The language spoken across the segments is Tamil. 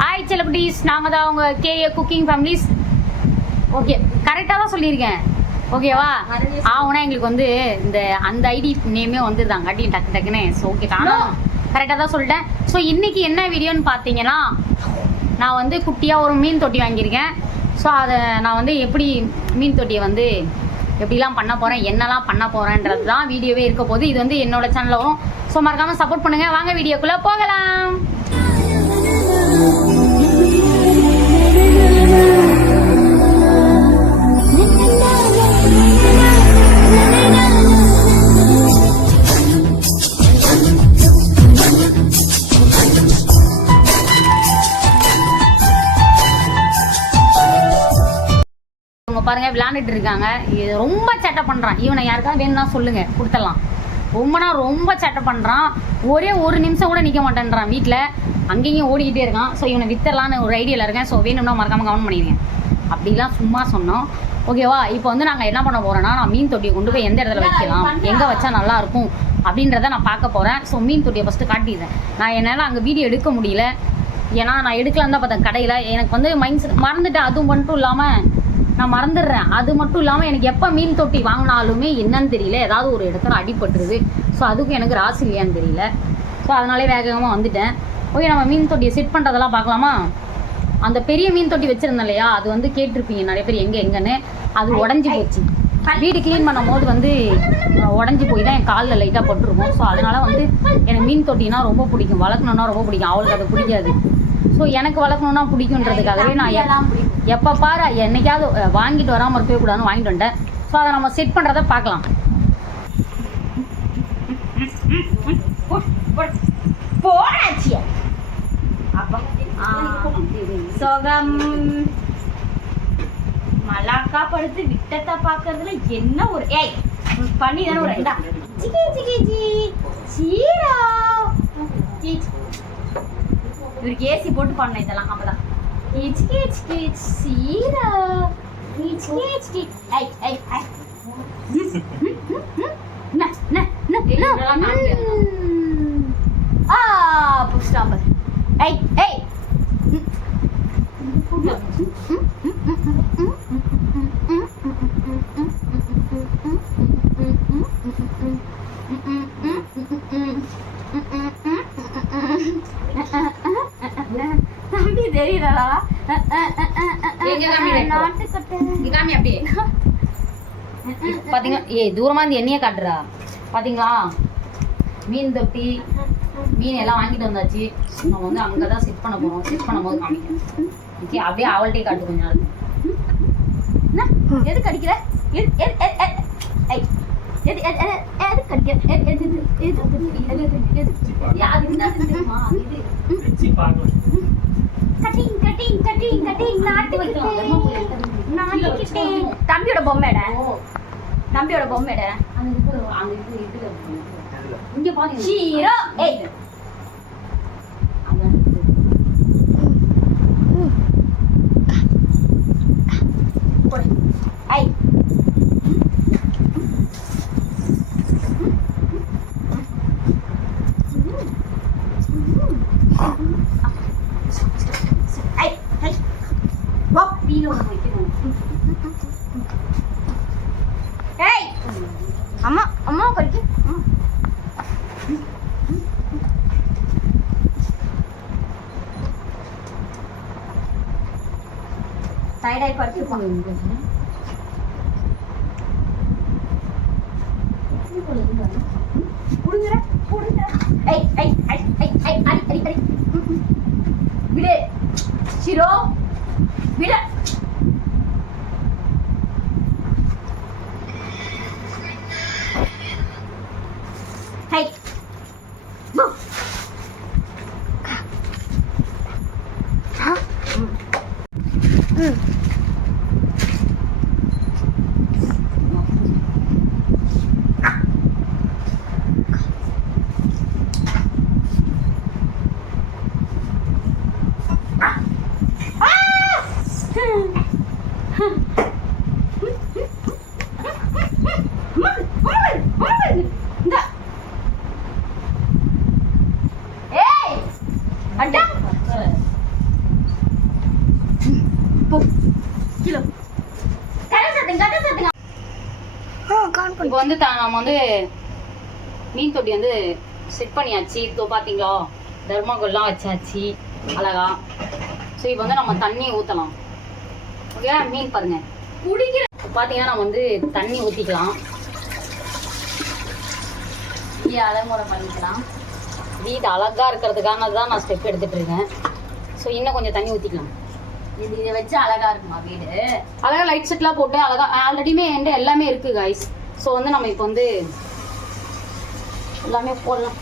ஹாய் செலிபிரிட்டிஸ், நாங்கள் தான் உங்க கேஏ குக்கிங் ஃபேமிலிஸ். ஓகே, கரெக்டாக தான் சொல்லியிருக்கேன். ஓகேவா? ஆகுனா எங்களுக்கு வந்து இந்த அந்த ஐடி நேமே வந்துருந்தாங்க அடி டக்கு டக்குன்னு. ஸோ ஓகே, நானும் கரெக்டாக தான் சொல்லிட்டேன். ஸோ இன்னைக்கு என்ன வீடியோன்னு பார்த்தீங்கன்னா, நான் வந்து குட்டியாக ஒரு மீன் தொட்டி வாங்கியிருக்கேன். ஸோ அதை நான் வந்து எப்படி மீன் தொட்டியை வந்து எப்படிலாம் பண்ண போகிறேன், என்னெல்லாம் பண்ண போகிறேன்றது தான் வீடியோவே இருக்க போகுது. இது வந்து என்னோட சேனலும். ஸோ மறக்காமல் சப்போர்ட் பண்ணுங்கள். வாங்க வீடியோக்குள்ளே போகலாம். பாருங்க, விளையாண்டுட்டு இருக்காங்க. இது ரொம்ப சேட்டை பண்றான். இவனை யாருக்காவது வேணும்னா சொல்லுங்க, கொடுத்துடலாம். ரொம்ப சேட்டை பண்றான். ஒரே ஒரு நிமிஷம் கூட நிற்க மாட்டேன்றான். வீட்டில் அங்கேயும் ஓடிக்கிட்டே இருக்கான். ஸோ இவனை வித்தரலான்னு ஒரு ஐடியாவில் இருக்கேன். ஸோ வேணும்னா மறக்காம கமெண்ட் பண்ணிடுங்க. அப்படிலாம் சும்மா சொன்னோம். ஓகேவா? இப்போ வந்து நாங்கள் என்ன பண்ண போறோம்னா, நான் மீன் தொட்டியை கொண்டு போய் எந்த இடத்துல வைக்கலாம், எங்கே வச்சா நல்லா இருக்கும் அப்படின்றத நான் பார்க்க போறேன். ஸோ மீன் தொட்டியை ஃபஸ்ட்டு காட்டிடுறேன். நான் என்னால் அங்கே வீடியோ எடுக்க முடியல. ஏன்னா நான் எடுக்கலாம் தான் பார்த்தேன் கடையில். எனக்கு வந்து மறந்துட்டேன். அதுவும் மட்டும் இல்லாமல் நான் மறந்துடுறேன். அது மட்டும் இல்லாமல் எனக்கு எப்போ மீன் தொட்டி வாங்கினாலுமே என்னன்னு தெரியல, ஏதாவது ஒரு இடத்துல அடிபட்டுருது. ஸோ அதுக்கும் எனக்கு ராசி இல்லையான்னு தெரியல. ஸோ அதனாலே வேகமாக வந்துட்டேன். ஓகே, நம்ம மீன் தொட்டியை செட் பண்ணுறதெல்லாம் பார்க்கலாமா? அந்த பெரிய மீன் தொட்டி வச்சுருந்தேன் இல்லையா, அது வந்து கேட்டிருப்பீங்க நிறைய பேர் எங்கன்னு. அது உடஞ்சி போச்சு. வீடு க்ளீன் பண்ணும் போது வந்து உடஞ்சி போய் தான் என் காலில் லைட்டாக பட்டுருக்கும். ஸோ அதனால் வந்து எனக்கு மீன் தொட்டினா ரொம்ப பிடிக்கும், வளர்க்கணுன்னா ரொம்ப பிடிக்கும். அவளுக்கு அது பிடிக்காது. ஸோ எனக்கு வளர்க்கணுன்னா பிடிக்குன்றதுக்காகவே நான் எப்போ பாரு என்னைக்காவது வாங்கிட்டு வராமல் இருக்கவே கூடாதுன்னு வாங்கிட்டு வந்துட்டேன். ஸோ அதை நம்ம செட் பண்ணுறத பார்க்கலாம். சோகம் மலாக்கா படுத்து விட்டத்தை பார்க்கறதுல என்ன ஒரு பண்ணி தானே ஒரு இவருக்கு ஏசி போட்டு பண்ண இதெல்லாம். அப்பதான் தம்பி தெரியலா? பாத்தீங்களா? தூரமா இருந்து எண்ணெய காட்டுறா. பாத்தீங்களா? மீன் தொட்டி மீன் எல்லாம் வாங்கிட்டு வந்தாச்சு. நம்ம வந்து அங்கதான் செட் பண்ண போறோம். செட் பண்ணும் போது காமிக்கிறேன். ஓகே, அப்படியே அவள்கிட்டே காட்டு கொஞ்ச நாள். எது கடிக்கிற? தம்பியோட பொம்மைட இங்க பாருங்க. அம்மா அம்மா படிக்க டயர்டாய் படுத்துப்பாங்க. விடு சிரோ விட. இப்போ வந்து நம்ம வந்து மீன் தொட்டி வந்து செட் பண்ணியாச்சு. இப்போ பார்த்தீங்களா தர்மாக்கோல்லாம் வச்சாச்சு அழகா. ஸோ இப்போ வந்து நம்ம தண்ணி ஊற்றலாம். ஓகே, மீன் பாருங்க குடிக்கிற. இப்போ பார்த்தீங்கன்னா நம்ம வந்து தண்ணி ஊற்றிக்கலாம். அலமுறை பண்ணிக்கலாம். வீடு அழகா இருக்கிறதுக்காக தான் நான் ஸ்டெப் எடுத்துட்டு இருக்கேன். ஸோ இன்னும் கொஞ்சம் தண்ணி ஊற்றிக்கலாம். இதை வச்சு அழகா இருக்குமா வீடு? அழகா லைட் செட்லாம் போட்டு அழகா ஆல்ரெடியுமே என்கிட்ட எல்லாமே இருக்கு கைஸ். ஸோ வந்து நம்ம இப்போ வந்து எல்லாமே போடலாம்.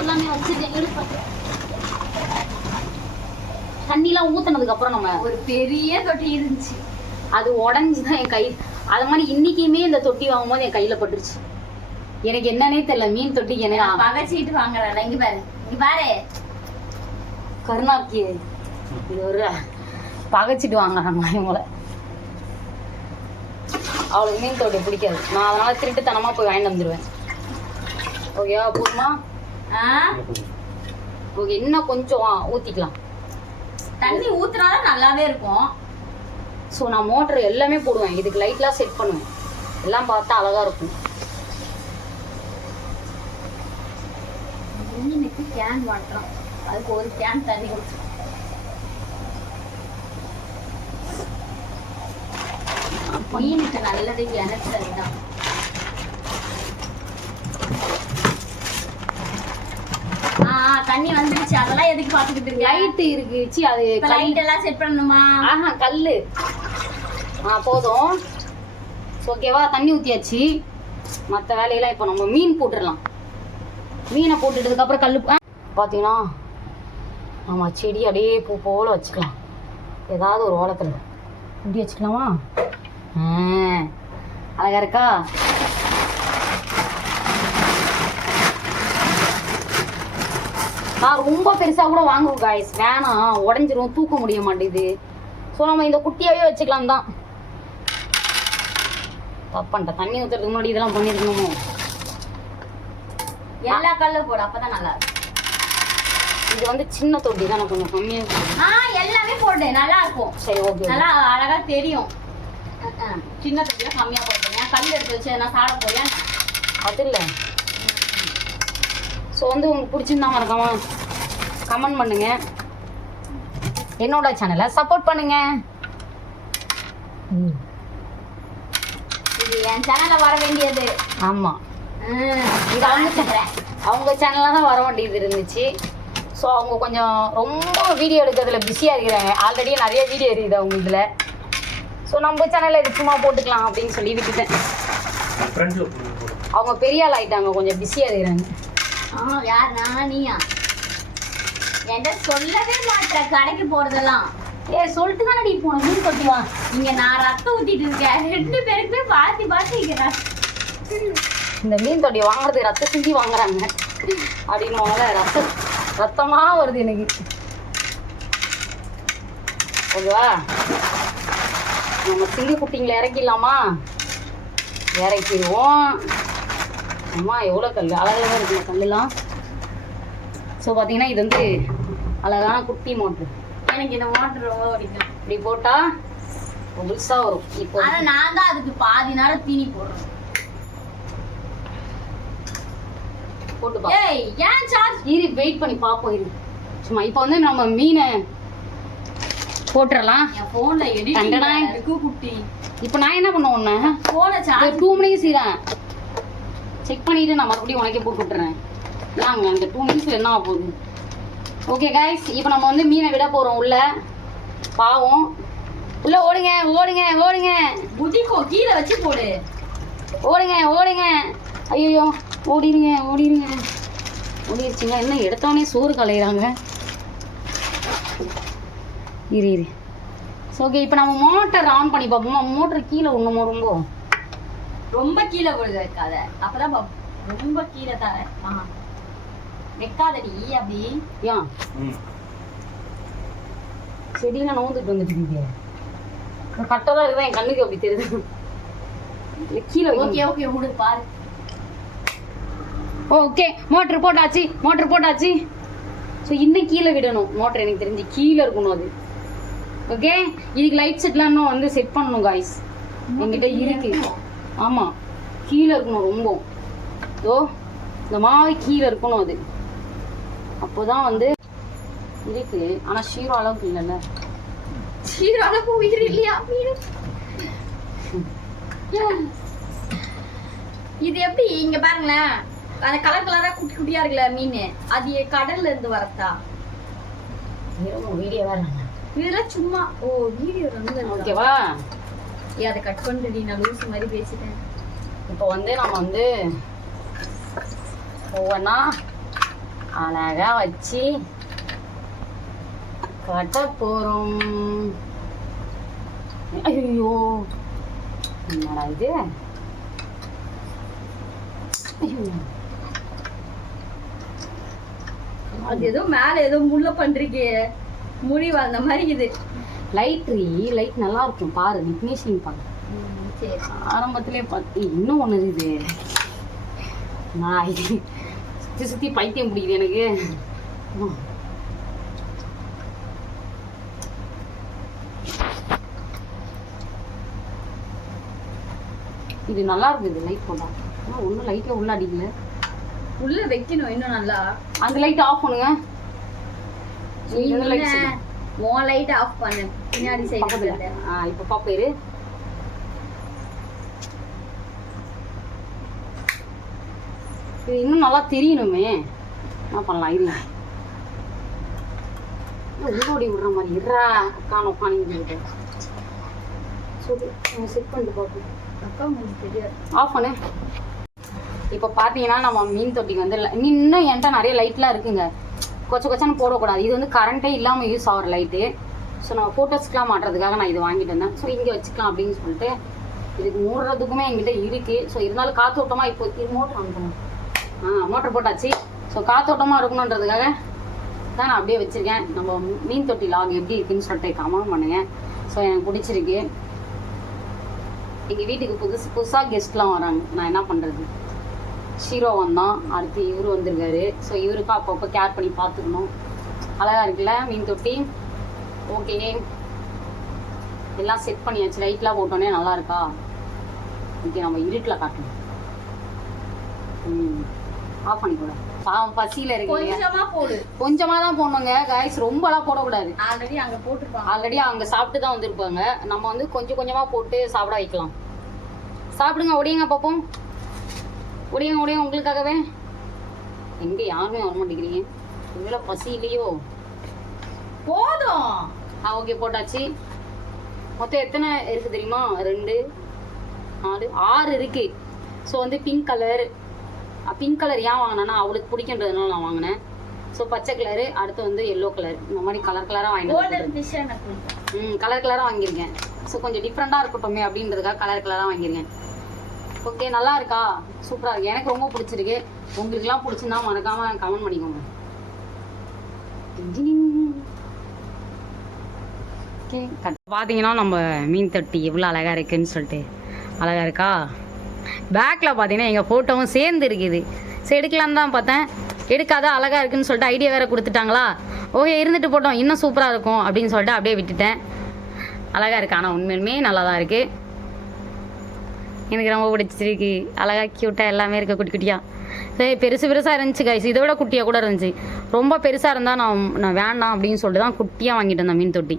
எல்லாமே வச்சுட்டு தண்ணிலாம் ஊத்துனதுக்கு அப்புறம் நம்ம ஒரு பெரிய தொட்டி இருந்துச்சு, அது உடஞ்சுதான் என் கை. அது மாதிரி இன்னைக்குமே இந்த தொட்டி வாங்கும்போது என் கையில பட்டுருச்சு. எனக்கு என்னன்னே தெரியல. மீன் தொட்டி என்ன பகச்சிட்டு வாங்குறேன். இங்க பாரு, இங்க பாரு கருணாக்கி இது ஒரு பகைச்சிட்டு வாங்குறாங்களா இவங்கள. அவளுக்கு மீன் தொட்டி பிடிக்காது. நான் அதனால திருட்டுத்தனமா போய் வாங்கிட்டு வந்துடுவேன். ஓகேவா? போதுமா? ஓகே, இன்னும் கொஞ்சம் ஊத்திக்கலாம். தண்ணி ஊத்துனாலும் நல்லாவே இருக்கும். ஸோ நான் மோட்டர் எல்லாமே போடுவேன். இதுக்கு லைட்லாம் செட் பண்ணுவேன். எல்லாம் பார்த்தா அழகா இருக்கும். மீனுக்கு கேன் வாட்டலாம். அதுக்கு ஒரு கேன் தண்ணி கொடுத்து மீனுக்கு நல்லது எனக்கு சரிதான். தண்ணி வந்துருச்சு. அதெல்லாம் எதுக்கு பாத்துக்கிட்டு இருக்கு? லைட் இருக்குச்சு. அது லைட் எல்லாம் செட் பண்ணணுமா? ஆஹா, கல்லு. போதும். ஓகேவா? தண்ணி ஊத்தியாச்சு. மற்ற வேலையெல்லாம் இப்போ நம்ம மீன் போட்டுடலாம். மீனை போட்டுட்டதுக்கு அப்புறம் கல்லு பார்த்தீங்கன்னா நம்ம செடி அப்படியே பூ போல வச்சுக்கலாம். ஏதாவது ஒரு ஓலத்தில் இப்படி வச்சுக்கலாமா? அழகா இருக்கா? நான் ரொம்ப பெருசாக கூட வாங்குவோம் காய்ஸ். வேணாம், உடஞ்சிரும், தூக்க முடிய மாட்டேங்குது. ஸோ நம்ம இந்த குட்டியாவே வச்சுக்கலாம் தான். தப்பான்ட்டேன். தண்ணி ஊற்றுறதுக்கு முன்னாடி இதெல்லாம் பண்ணியிருக்கணுமோ? எல்லா கல்லும் போடு, அப்பதான் நல்லா இருக்கும். இது வந்து சின்ன தொட்டி தான், நான் கொஞ்சம் கம்மியாக எல்லாமே போடு, நல்லா இருக்கும். சரி, ஓகே. நல்லா அழகா தெரியும். சின்ன தொட்டில கம்மியா போடுறேன். கல் எடுத்து வச்சு என்ன சாட போறியா? அது இல்லை. ஸோ வந்து உங்களுக்கு பிடிச்சிருந்தா மறக்காம கமெண்ட் பண்ணுங்க. என்னோட சேனலை சப்போர்ட் பண்ணுங்க. இது என் சேனல்ல வர வேண்டியது. ஆமாம், இது அவங்க சேனலில் தான் வர வேண்டியது இருந்துச்சு. ஸோ அவங்க கொஞ்சம் ரொம்ப வீடியோ எடுக்கிறதுல பிஸியாக இருக்கிறாங்க. ஆல்ரெடி நிறைய வீடியோ இருக்குது அவங்க இதில். ஸோ நம்ம சேனலில் இது சும்மா போட்டுக்கலாம் அப்படின்னு சொல்லி விட்டுட்டேன். அவங்க பெரிய ஆள் ஆகிட்டாங்க, கொஞ்சம் பிஸியாக இருக்கிறாங்க. யார்? நான்? நீயா? என்கிட்ட சொல்லவே மாட்டேன் கடைக்கு போறதெல்லாம். சொல்லிட்டு தானே நீ போன மீன் கொட்டிவா. இங்க நான் ரத்தம் ஊத்திட்டு இருக்கேன். 2 பேருக்குமே பாத்தி இருக்கிறேன். இந்த மீன் தொட்டி வாங்குறது ரத்த சிந்தி வாங்குறாங்க அப்படின்னு ரத்தமா வருது எனக்கு. ஓகேவா? நம்ம சிங்கி குட்டிங்களை இறக்கிடலாமா? இறக்கிடுவோம். அம்மா எவ்வளோ கல் அழகாக இருக்குல்ல கல்லுலாம். ஸோ பார்த்தீங்கன்னா இது வந்து அழகான குட்டி மோட்ரு. எனக்கு இந்த மோட்டர் ரொம்ப பிடிக்கும். இப்படி போட்டால் முழுசாக வரும். இப்போ ஆனால் நான் தான் அதுக்கு பாதி நேரம் தீனி போடுறேன். போட்டு பா. ஏன் சார்ஜ்? இரு, வெயிட் பண்ணி பார்ப்போம். இரு சும்மா. இப்போ வந்து நம்ம மீனை போட்டுடலாம். என் ஃபோன்ல எடிட்டிங் இருக்கு குட்டி. இப்போ நான் என்ன பண்ண ஒன்று ஃபோனை சார்ஜ் 2 மினிட்ஸ் இறேன் செக் பண்ணிட்டு நான் மறுபடியும் உனக்கே போட்டு விட்டுறேன். நாங்க அந்த 2 மினிட்ஸ்ல என்ன ஆக போகுது? ஓகே கைஸ், இப்போ நம்ம வந்து மீனை விட போறோம் உள்ள. பாவம், உள்ள ஓடுங்க ஓடுங்க ஓடுங்க. புதிக்கோ கீழே வச்சு போடு. ஓடுங்க ஓடுங்க. ஐயோ, ஓடிடுங்க ஓடிடுங்க. ஓடிடுச்சுங்க. என்ன எடுத்தோடனே சோறு கலையிறாங்க. இரு இரு. ஓகே, இப்போ நம்ம மோட்டர் ஆன் பண்ணி பார்ப்போமா? மோட்டர் கீழே ஒன்றுமோ ரொம்ப கீழே விழுக வைக்காத. அப்பதான் ரொம்ப கீழே தர வைக்காதடி. அப்படி ஏன் செடியில நோந்துட்டு வந்துட்டு இருக்கீங்க? கரெக்டாக தான் இருக்குதான், என் கண்ணுக்கு அப்படி தெரியுது. கீழே ஓகே ஓகே விடு பாரு. ஓகே, மோட்டர் போட்டாச்சு மோட்டர் போட்டாச்சு. ஸோ இன்னும் கீழே விடணும் மோட்டர். எனக்கு தெரிஞ்சு கீழே இருக்கணும் அது. ஓகே, இதுக்கு லைட் செட்லாம் இன்னும் வந்து செட் பண்ணணும் காய்ஸ். என்கிட்ட இருக்கு. ஆமாம், கீழே இருக்கணும் ரொம்ப. ஓ இந்த மாதிரி கீழே இருக்கணும் அது. அப்போதான் வந்து இருக்கு. ஆனால் ஷீரோ அளவுக்கு இல்லைல்ல. ஷீரோ அளவுக்கு உயிர் இல்லையா? இது எப்படி இங்க பாருங்களேன், அந்த கலர் கலரா குட்டி குட்டியா இருக்குல்ல மீன், அது கடல்ல இருந்து வரதா? வீடியோ வேற இதெல்லாம் சும்மா ஓ வீடியோ வந்து ஓகேவா? அதை கட் பண்ணிட்டு நான் லூஸ் மாதிரி பேசிட்டேன். இப்போ வந்து நம்ம வந்து ஒவ்வொன்றா அழகா வச்சு கட்ட போறோம். ஐயோ என்னடா இது? ஐயோ அது ஏதோ மேல ஏதோ முள்ள பண்றீங்க, முடி வந்த மாதிரி இது. லைட் நல்லா இருக்கும் பாரு, நீ ஃபினிஷிங் பாரு. சரி, ஆரம்பத்திலே பார்த்து இன்னும் ஒன்று இது. நான் சுற்றி சுற்றி பைத்தியம் பிடிக்குது எனக்கு. இது நல்லா இருக்குது லைட் போட்டா. ஆனால் ஒன்றும் லைட்டில் உள்ள அடிக்கல. உள்ள வைக்கணும் இன்னும் நல்லா. அந்த லைட் ஆஃப் பண்ணுங்க. உன் லைட் ஆஃப் பண்ணு பின்னாடி சைடுல. இப்போ பாப்பேரு. இது இன்னும் நல்லா தெரியணுமே, என்ன பண்ணலாம்? இரு உள்ளோடி விடுற மாதிரி இருறா. உட்காந்து சரி செட் பண்ணிட்டு பார்ப்போம். அக்கா உங்களுக்கு தெரியாது, ஆஃப் பண்ணு. இப்போ பார்த்தீங்கன்னா நம்ம மீன் தொட்டிக்கு வந்து இன்னும் என்கிட்ட நிறைய லைட்லாம் இருக்குங்க. கொச்சன்னு போடக்கூடாது. இது வந்து கரண்ட்டே இல்லாமல் யூஸ் ஆகிற லைட்டு. ஸோ நம்ம ஃபோட்டோஸ்க்கெலாம் மாட்டுறதுக்காக நான் இது வாங்கிட்டு வந்தேன். ஸோ இங்கே வச்சுக்கலாம் அப்படின்னு சொல்லிட்டு இதுக்கு மூடுறதுக்குமே எங்கிட்ட இருக்குது. ஸோ இருந்தாலும் காற்றோட்டமாக இப்போ மோட்டர் ஆன் பண்ணுவோம். மோட்டர் போட்டாச்சு. ஸோ காற்றோட்டமாக இருக்கணுன்றதுக்காக தான் நான் அப்படியே வச்சுருக்கேன். நம்ம மீன் தொட்டி லாக் எப்படி இருக்குன்னு சொல்லிட்டு கமெண்ட் பண்ணுங்கள். ஸோ எனக்கு பிடிச்சிருக்கு. எங்கள் வீட்டுக்கு புதுசாக கெஸ்ட்லாம் வராங்க. நான் என்ன பண்ணுறது? ஷீரோ வந்தான், அடுத்து இவரு வந்திருக்காரு. ஸோ இவருக்கும் அப்பப்போ கேர் பண்ணி பார்த்துக்கணும். அழகாக இருக்குல்ல மீன் தொட்டி? ஓகே, எல்லாம் செட் பண்ணியாச்சு. லைட்லாம் போட்டோன்னே நல்லா இருக்கா? ஓகே, நம்ம இருட்டில் காட்டணும். ஆஃப் பண்ணிக்கூட பாவம் பசியில் இருக்கு. கொஞ்சமாக தான் போடணுங்க காய்ஸ், ரொம்பலாம் போடக்கூடாது. ஆல்ரெடி அங்கே போட்டுருப்பாங்க. ஆல்ரெடி அவங்க சாப்பிட்டு தான் வந்திருப்பாங்க. நம்ம வந்து கொஞ்சம் கொஞ்சமாக போட்டு சாப்பிட வைக்கலாம். சாப்பிடுங்க, ஒடியுங்க பார்ப்போம். ஒடியுங்க உங்களுக்காகவே. எங்கே யாருமே வர மாட்டேங்கிறீங்க. இவ்வளோ பசி இல்லையோ? போதும். ஓகே, போட்டாச்சு. மொத்தம் எத்தனை இருக்குது தெரியுமா? 2 4 6 இருக்கு. ஸோ வந்து பிங்க் கலர் ஏன் வாங்கினேன்னா அவளுக்கு பிடிக்கின்றதுனால நான் வாங்கினேன். ஸோ பச்சை கலரு, அடுத்து வந்து எல்லோ கலர், இந்த மாதிரி கலராக வாங்கினேன். கலராக வாங்கியிருக்கேன். ஸோ கொஞ்சம் டிஃப்ரெண்ட்டாக இருக்கட்டுமே அப்படின்றதுக்காக கலராக வாங்கியிருக்கேன். ஓகே, நல்லா இருக்கா? சூப்பராக இருக்கு. எனக்கு ரொம்ப பிடிச்சிருக்கு. உங்களுக்குலாம் பிடிச்சிருந்தா மறக்காமல் கமெண்ட் பண்ணிக்கோங்க. பார்த்தீங்கன்னா நம்ம மீன் தொட்டி எவ்வளோ அழகாக இருக்குன்னு சொல்லிட்டு அழகாக இருக்கா? பேக்கில் பார்த்தீங்கன்னா எங்கள் ஃபோட்டோவும் சேர்ந்து இருக்குது. சரி எடுக்கலான்னு தான் பார்த்தேன், எடுக்காத அழகாக இருக்குன்னு சொல்லிட்டு ஐடியா வேறு கொடுத்துட்டாங்களா. ஓகே, இருந்துட்டு போட்டோம், இன்னும் சூப்பராக இருக்கும் அப்படின்னு சொல்லிட்டு அப்படியே விட்டுட்டேன். அழகாக இருக்கு. ஆனால் உண்மையுமே நல்லா தான் இருக்குது. எனக்கு ரொம்ப பிடிச்சிருக்கு. அழகாக க்யூட்டாக எல்லாமே இருக்குது, குட்டி குட்டியாக. சரி, பெருசாக இருந்துச்சு கைஸ். இதோட குட்டியாக கூட இருந்துச்சு. ரொம்ப பெருசாக இருந்தால் நான் வேண்டாம் அப்படின்னு சொல்லிட்டு தான் குட்டியாக வாங்கிட்டு வந்தேன் மீன் தொட்டி.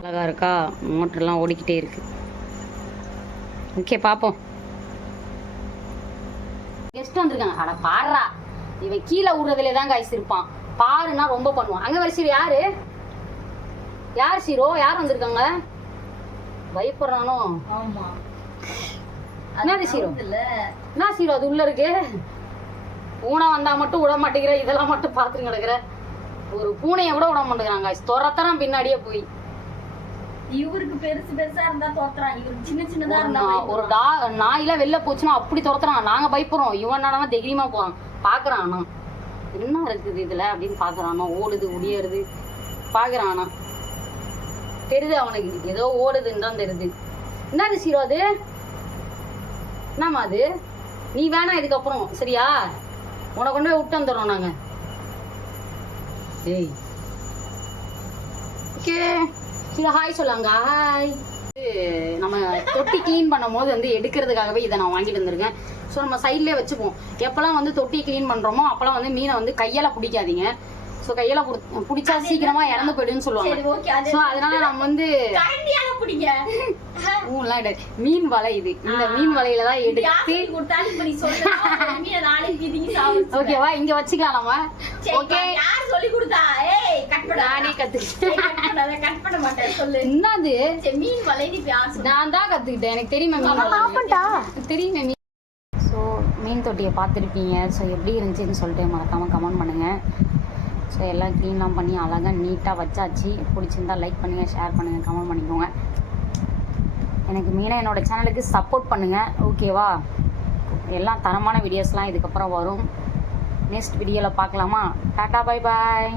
அழகாக இருக்கா? மோட்டர்லாம் ஓடிக்கிட்டே இருக்கு. ஓகே, பார்ப்போம். கெஸ்ட் வந்திருக்காங்க. அட பாடுறா, இவன் கீழே விடுறதுலே தான் கைஸ் இருப்பான். பாருன்னா ரொம்ப பண்ணுவான். அங்கே வர சீரோ யாரு? யார் சீரோ? யார் வந்திருக்காங்க? பயப்படுறானோ? ஆமா. என்னது சீரோ? என்ன சீரோ அது உள்ள இருக்கு? பூனை வந்தா மட்டும் விட மாட்டேங்கிற, இதெல்லாம் மட்டும் பார்த்துட்டு கிடக்குற. ஒரு பூனையை கூட விட மாட்டேங்கிறாங்க. துரத்துறான் பின்னாடியே போய். இவருக்கு பெருசா இருந்தா துரத்துறான், இவருக்கு சின்னதா இருந்தா. ஒரு நாயில வெளில போச்சுன்னா அப்படி துரத்துறான். நாங்க பயப்படுறோம். இவன் என்னன்னா தைரியமா போறான். பாக்குறான், ஆனா என்ன இருக்குது இதுல அப்படின்னு பாக்குறான். ஓடுது, ஒடியறது பாக்குறான். தெரியுது அவனுக்கு ஏதோ ஓடுதுன்னு தான் தெரியுது. என்னது சீரோ அது? என்னம்மா அது? நீ வேணாம் இதுக்கப்புறம், சரியா? உன்னை கொண்டு போய் விட்டு வந்துடுறோம் நாங்க. ஏய் ஓகே இது ஹாய் சொல்லாங்க ஹாய். நம்ம தொட்டி க்ளீன் பண்ணும் போது வந்து எடுக்கிறதுக்காகவே இதை நான் வாங்கிட்டு வந்திருக்கேன். ஸோ நம்ம சைட்லேயே வச்சுப்போம். எப்போல்லாம் வந்து தொட்டி க்ளீன் பண்ணுறோமோ அப்போல்லாம் வந்து மீனை வந்து கையால் பிடிக்காதீங்க. ஸோ கையால் பிடிச்சா சீக்கிரமா இறந்து போயிடுன்னு சொல்லுவாங்க. ஸோ அதனால நம்ம வந்து மீன் வலை இது, இந்த மீன் வலையில தான் எடுத்து ஓகேவா இங்க வச்சுக்கலாம் நம்ம. ஓகே நானே கத்துக்கிட்டேன். என்னது மீன் வலை நான் தான் கத்துக்கிட்டேன். எனக்கு தெரியுமா தெரியுமே மீன். ஸோ மீன் தொட்டியை பார்த்துருப்பீங்க. ஸோ எப்படி இருந்துச்சுன்னு சொல்லிட்டு மறக்காமல் கமெண்ட் பண்ணுங்கள். ஸோ எல்லாம் க்ளீன்லாம் பண்ணி அழகாக நீட்டாக வச்சாச்சு. பிடிச்சிருந்தா லைக் பண்ணுங்கள், ஷேர் பண்ணுங்கள், கமெண்ட் பண்ணிக்கோங்க. எனக்கு மெயினாக என்னோடய சேனலுக்கு சப்போர்ட் பண்ணுங்கள். ஓகேவா? எல்லாம் தரமான வீடியோஸ்லாம் இதுக்கப்புறம் வரும். நெக்ஸ்ட் வீடியோவில் பார்க்கலாமா? Tata bye bye.